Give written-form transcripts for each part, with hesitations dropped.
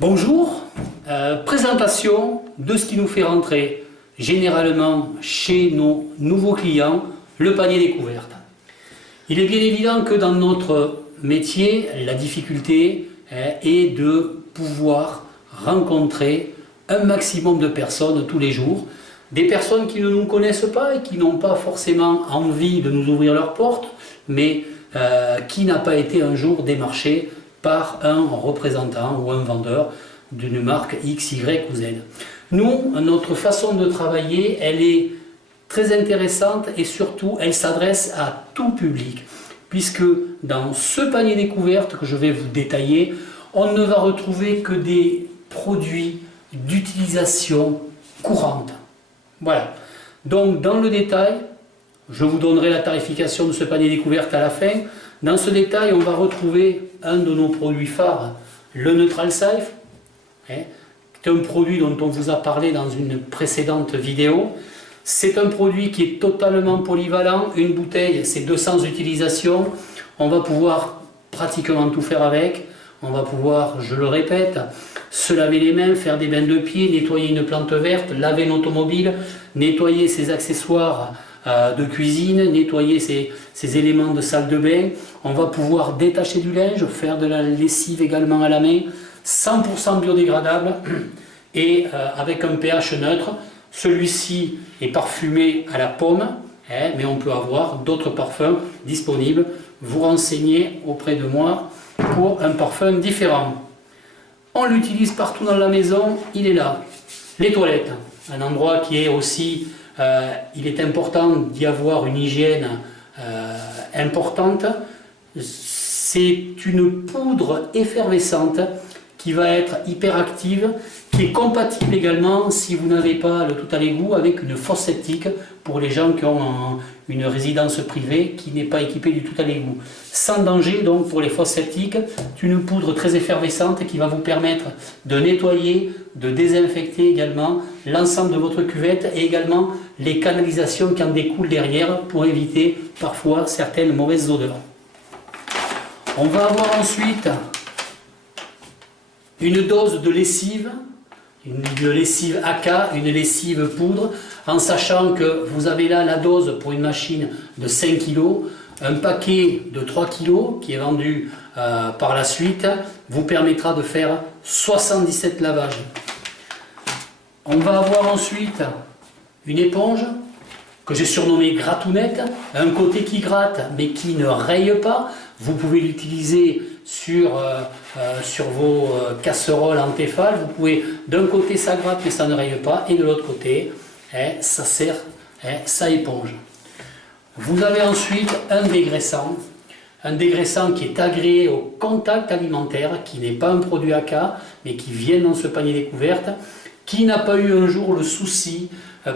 Bonjour, présentation de ce qui nous fait rentrer généralement chez nos nouveaux clients, le panier découverte. Il est bien évident que dans notre métier, la difficulté est de pouvoir rencontrer un maximum de personnes tous les jours, des personnes qui ne nous connaissent pas et qui n'ont pas forcément envie de nous ouvrir leurs portes, mais qui n'a pas été un jour démarché par un représentant ou un vendeur d'une marque X, Y ou Z. Nous, notre façon de travailler, elle est très intéressante et surtout, elle s'adresse à tout public. Puisque dans ce panier découverte que je vais vous détailler, on ne va retrouver que des produits d'utilisation courante. Voilà. Donc, dans le détail, je vous donnerai la tarification de ce panier découverte à la fin. Dans ce détail, on va retrouver un de nos produits phares, le Neutral Safe. C'est un produit dont on vous a parlé dans une précédente vidéo. C'est un produit qui est totalement polyvalent. Une bouteille, c'est 200 utilisations. On va pouvoir pratiquement tout faire avec. On va pouvoir, je le répète, se laver les mains, faire des bains de pieds, nettoyer une plante verte, laver une automobile, nettoyer ses accessoires de cuisine, nettoyer ses éléments de salle de bain. On va pouvoir détacher du linge, faire de la lessive également à la main, 100% biodégradable et avec un pH neutre. Celui-ci est parfumé à la pomme, mais on peut avoir d'autres parfums disponibles. Vous renseignez auprès de moi pour un parfum différent. On l'utilise partout dans la maison, il est là. Les toilettes, un endroit qui est aussi... il est important d'y avoir une hygiène importante. C'est une poudre effervescente qui va être hyperactive, qui est compatible également, si vous n'avez pas le tout à l'égout, avec une fosse septique pour les gens qui ont une résidence privée qui n'est pas équipée du tout à l'égout. Sans danger donc pour les fosses septiques, c'est une poudre très effervescente qui va vous permettre de nettoyer, de désinfecter également l'ensemble de votre cuvette et également les canalisations qui en découlent derrière pour éviter parfois certaines mauvaises odeurs. On va avoir ensuite une dose de lessive, une lessive AK, une lessive poudre, en sachant que vous avez là la dose pour une machine de 5 kg, un paquet de 3 kg qui est vendu par la suite, vous permettra de faire 77 lavages. On va avoir ensuite une éponge que j'ai surnommée gratounette, un côté qui gratte mais qui ne raye pas. Vous pouvez l'utiliser sur vos casseroles en Tefal. Vous pouvez, d'un côté ça gratte mais ça ne raye pas, et de l'autre côté ça sert, ça éponge. Vous avez ensuite un dégraissant qui est agréé au contact alimentaire, qui n'est pas un produit AK, mais qui vient dans ce panier découverte, qui n'a pas eu un jour le souci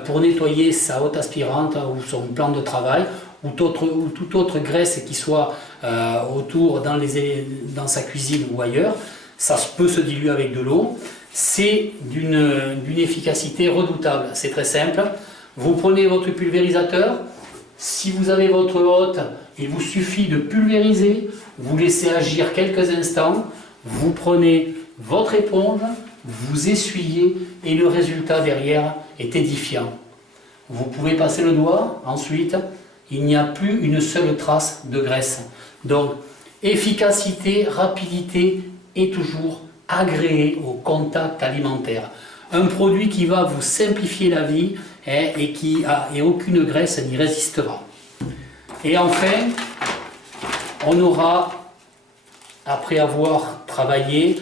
pour nettoyer sa haute aspirante ou son plan de travail, ou toute autre graisse qui soit autour dans sa cuisine ou ailleurs. Ça peut se diluer avec de l'eau. C'est d'une efficacité redoutable. C'est très simple. Vous prenez votre pulvérisateur. Si vous avez votre hotte, il vous suffit de pulvériser. Vous laissez agir quelques instants. Vous prenez votre éponge, vous essuyez et le résultat derrière est édifiant. Vous pouvez passer le doigt. Ensuite, il n'y a plus une seule trace de graisse. Donc, efficacité, rapidité et toujours agréé au contact alimentaire. Un produit qui va vous simplifier la vie et aucune graisse n'y résistera. Et enfin, on aura, après avoir travaillé,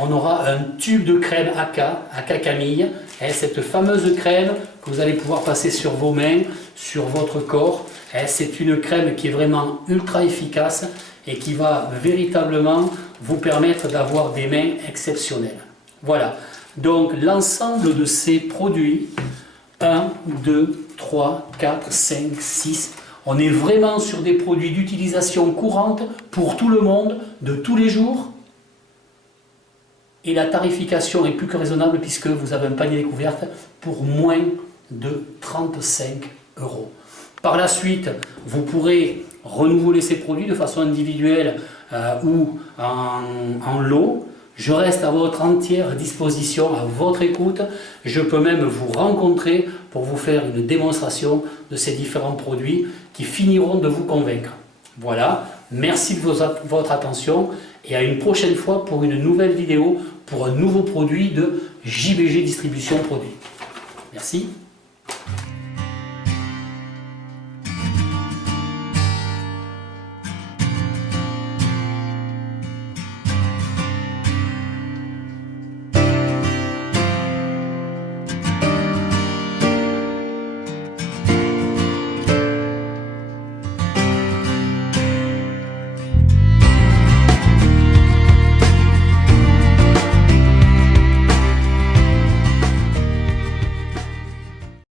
on aura un tube de crème AK Camille, cette fameuse crème que vous allez pouvoir passer sur vos mains, sur votre corps. C'est une crème qui est vraiment ultra efficace et qui va véritablement vous permettre d'avoir des mains exceptionnelles. Voilà, donc l'ensemble de ces produits, 1, 2, 3, 4, 5, 6, on est vraiment sur des produits d'utilisation courante pour tout le monde, de tous les jours. Et la tarification est plus que raisonnable puisque vous avez un panier découverte pour moins de 35 €. Par la suite, vous pourrez renouveler ces produits de façon individuelle ou en lot. Je reste à votre entière disposition, à votre écoute. Je peux même vous rencontrer pour vous faire une démonstration de ces différents produits qui finiront de vous convaincre. Voilà, merci de votre attention et à une prochaine fois pour une nouvelle vidéo, pour un nouveau produit de JBG Distribution Produits. Merci.